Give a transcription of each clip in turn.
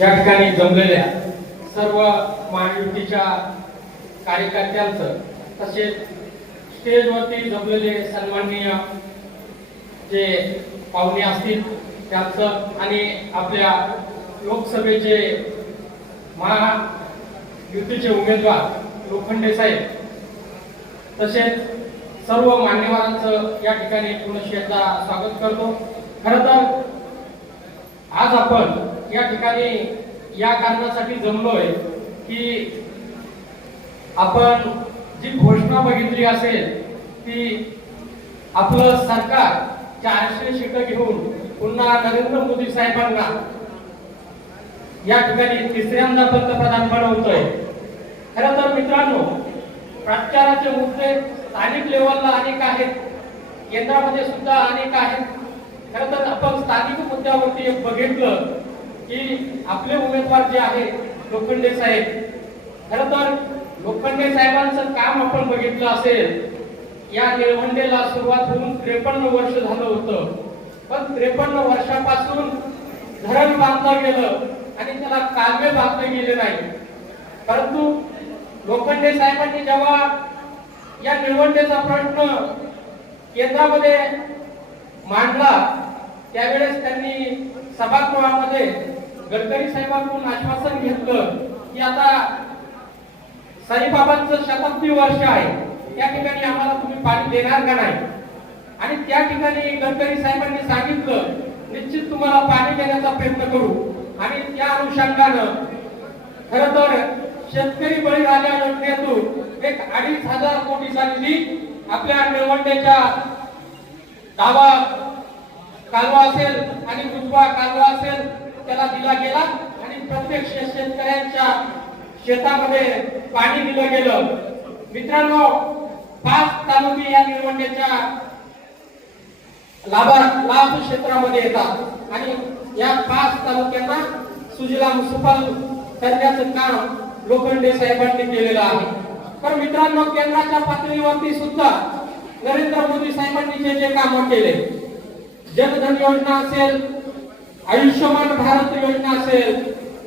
या ठिकाणी जमलेल्या सर्व महायुतीच्या कार्यकर्त्यांचं तसेच स्टेजवरती जमलेले सन्माननीय जे पाहुणे असतील त्यांचं आणि आपल्या लोकसभेचे महायुतीचे उमेदवार लोखंडे साहेब तसेच सर्व मान्यवरांचं या ठिकाणी पुनश्च स्वागत करतो. खरं तर आज आपण या ठिकाणी या कारणासाठी जमलोय की आपण जी घोषणा बघितली असेल ती आपलं सरकार चारशे शीट घेऊन पुन्हा नरेंद्र मोदी साहेबांना या ठिकाणी तिसऱ्यांदा पंतप्रधान बनवतोय. खरं तर मित्रांनो प्रचाराचे मुद्दे स्थानिक लेवलला अनेक आहेत केंद्रामध्ये सुद्धा अनेक आहेत. खरं तर आपण स्थानिक मुद्द्यावरती बघितलं की आपले उमेदवार जे आहेत लोखंडे साहेब. खरं तर लोखंडे साहेबांचं काम आपण बघितलं असेल या निळवंडेला सुरुवात होऊन त्रेपन्न वर्ष झालं होतं. पण त्रेपन्न वर्षापासून धरण बांधलं गेलं आणि त्याला कालवे बांधले गेले नाही. परंतु लोखंडे साहेबांनी जेव्हा या निळवंडेचा प्रश्न केंद्रामध्ये मांडला त्यावेळेस त्यांनी सभागृहामध्ये गडकरी साहेबांकडून आश्वासन घेतलं की आता साईबाबांचं शताब्दी वर्ष आहे. त्या ठिकाणी आम्हाला तुम्ही पाणी देणार का नाही? आणि त्या ठिकाणी गडकरी साहेबांनी सांगितलं निश्चित तुम्हाला पाणी देण्याचा प्रयत्न करू. आणि त्या अनुषंगानं खर तर शेतकरी बळीराजा योजनेतून एक अडीच हजार कोटीचा निधी आपल्या निवडण्याच्या डावा कालवा असेल आणि उजवा कालवा असेल त्याला दिला गेला आणि प्रत्येक शेतकऱ्यांच्या शेतामध्ये पाणी दिलं गेलं. मित्रांनो पाच तालुके या निवडण्याच्या लाभा लाभ क्षेत्रामध्ये येतात. आणि या पाच तालुक्यांना सुजलाम सुफल करण्याचं काम लोखंडे साहेबांनी केलेलं आहे. तर मित्रांनो केंद्राच्या पातळीवरती सुद्धा नरेंद्र मोदी साहेबांनी जे जे काम केले जनधन योजना असेल आयुष्यमान भारत योजना असेल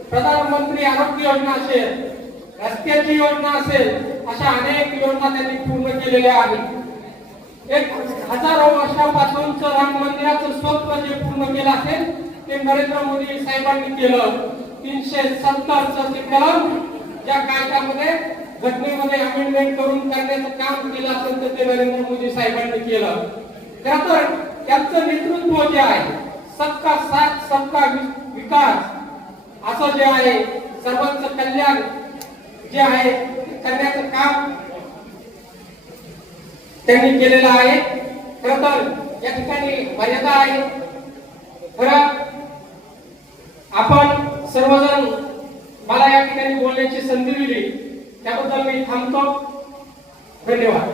प्रधानमंत्री आरोग्य योजना असेल रस्त्याची योजना असेल अशा अनेक योजना त्यांनी पूर्ण केलेल्या आहेत. एक हजारो वर्षापासूनच राम मंदिराचं स्वप्न जे पूर्ण केलं असेल ते नरेंद्र मोदी साहेबांनी केलं. तीनशे सत्तर ते कलम ज्या कायद्यामध्ये घटनेमध्ये अमेंडमेंट करून करण्याचं काम केलं असेल तर ते नरेंद्र मोदी साहेबांनी केलं. खरं तर त्यांचं नेतृत्व जे आहे सबका साथ सबका विकास. असं जे आहे सर्वांचं कल्याण जे आहे करण्याचं काम त्यांनी केलेलं आहे. खर तर या ठिकाणी मर्यादा आहे. खरं आपण सर्वजण मला या ठिकाणी बोलण्याची संधी दिली. त्याबद्दल मी थांबतो. धन्यवाद.